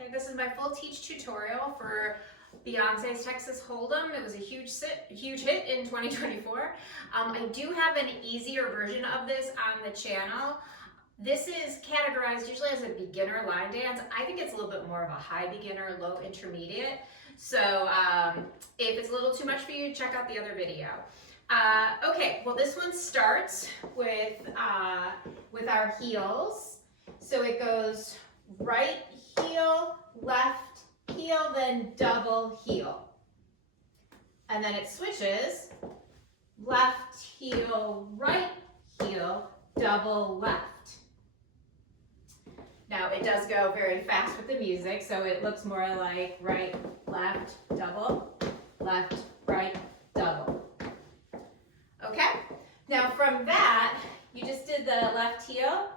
Okay, this is my full teach tutorial for Beyonce's Texas Hold'em. It was a huge hit in 2024. I do have an easier version of this on the channel. This is categorized usually as a beginner line dance. I think it's a little bit more of a high beginner, low intermediate. So if it's a little too much for you, check out the other video. Okay, well this one starts with our heels. So it goes right heel, left heel, then double heel. And then it switches left heel, right heel, double left. Now it does go very fast with the music, so it looks more like right, left, double, left, right, double. Okay, now from that, you just did the left heel.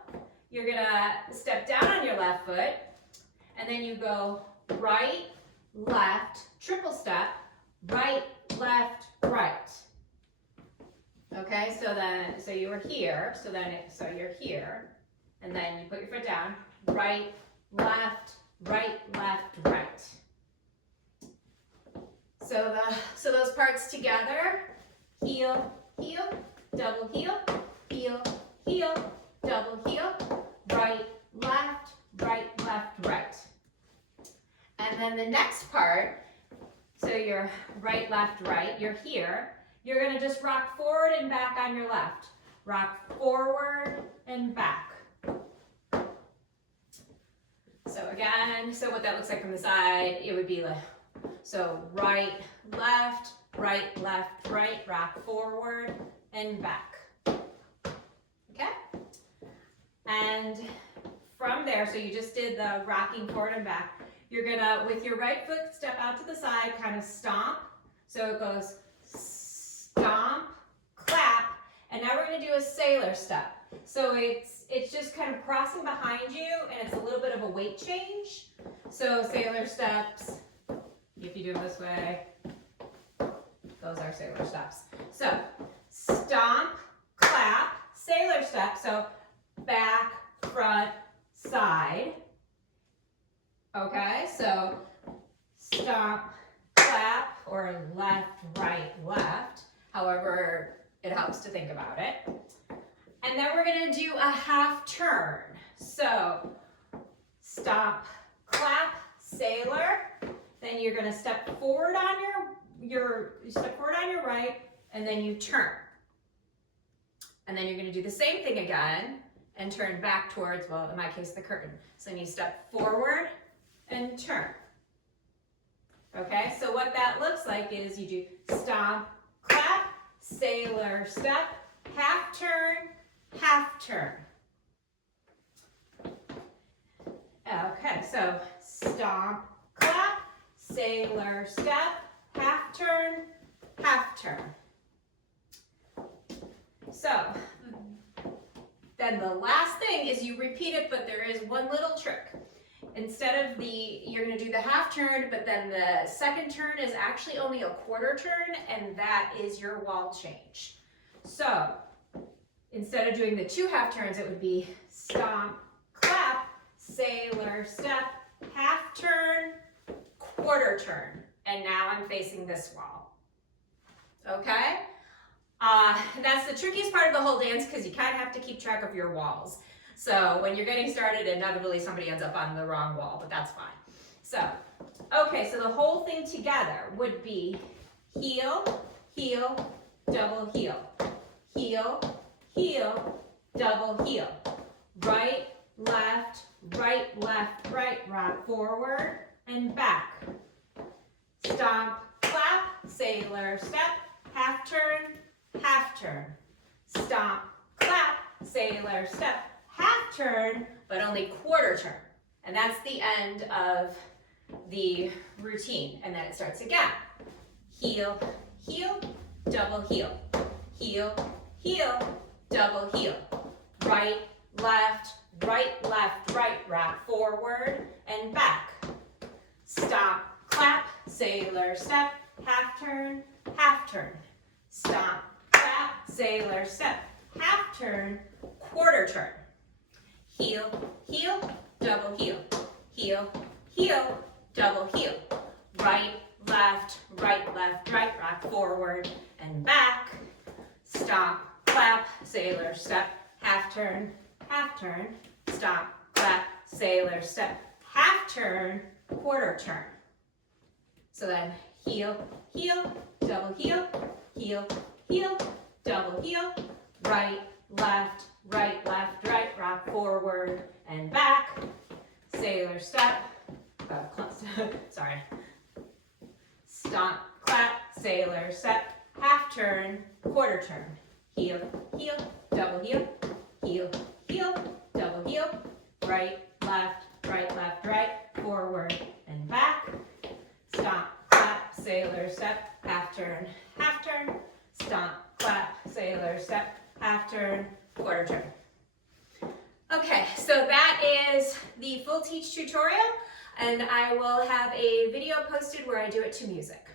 You're gonna step down on your left foot, and then you go right, left, triple step, right, left, right. Okay, so you were here, so you're here, and then you put your foot down, right, left, right, left, right. So those parts together, heel, heel, double heel, heel, heel, double heel, right, left, right. And then the next part, so you're right, left, right, you're here. You're gonna just rock forward and back on your left. Rock forward and back. So again, so what that looks like from the side, it would be like, so right, left, right, rock forward and back. Okay? And from there, so you just did the rocking forward and back. You're gonna, with your right foot, step out to the side, kind of stomp. So it goes stomp, clap, and now we're gonna do a sailor step. So it's just kind of crossing behind you, and it's a little bit of a weight change. So sailor steps, if you do it this way, those are sailor steps. So stomp, clap, sailor step, so back, front, side. Okay, so stomp, clap, or left, right, left, however it helps to think about it. And then we're gonna do a half turn. So stomp, clap, sailor, then you're gonna step forward on your right, and then you turn. And then you're gonna do the same thing again and turn back towards, well, in my case, the curtain. So then you step forward and turn. Okay, so what that looks like is you do stomp, clap, sailor step, half turn, half turn. Okay, so stomp, clap, sailor step, half turn, half turn. So then the last thing is you repeat it, but there is one little trick. Instead of you're gonna do the half turn, but then the second turn is actually only a quarter turn, and that is your wall change. So instead of doing the two half turns, it would be stomp, clap, sailor step, half turn, quarter turn. And now I'm facing this wall. Okay? That's the trickiest part of the whole dance because you kind of have to keep track of your walls. So when you're getting started, inevitably somebody ends up on the wrong wall, but that's fine. So, okay, so the whole thing together would be heel, heel, double heel. Heel, heel, double heel. Right, left, right, rock forward and back. Stomp, clap, sailor step, half turn, half turn. Stomp, clap, sailor step, half turn, but only quarter turn. And that's the end of the routine. And then it starts again. Heel, heel, double heel. Heel, heel, double heel. Right, left, right, rock forward and back. Stomp, clap, sailor step, half turn, half turn. Stomp, clap, sailor step, half turn, quarter turn. Heel, heel, double heel. Heel, heel, double heel. Right, left, right, rock forward and back. Stomp, clap, sailor step, half turn, stomp, clap, sailor step, half turn, quarter turn. So then heel, heel, double heel, double heel, right, left, right, rock forward and back, sailor step, sorry, stomp, clap, sailor step, half turn, quarter turn, heel, double heel, double heel, right, left, right, forward and back, stomp, clap, sailor step, half turn, stomp, clap, sailor step, half turn, quarter turn. Okay, so that is the full teach tutorial, and I will have a video posted where I do it to music.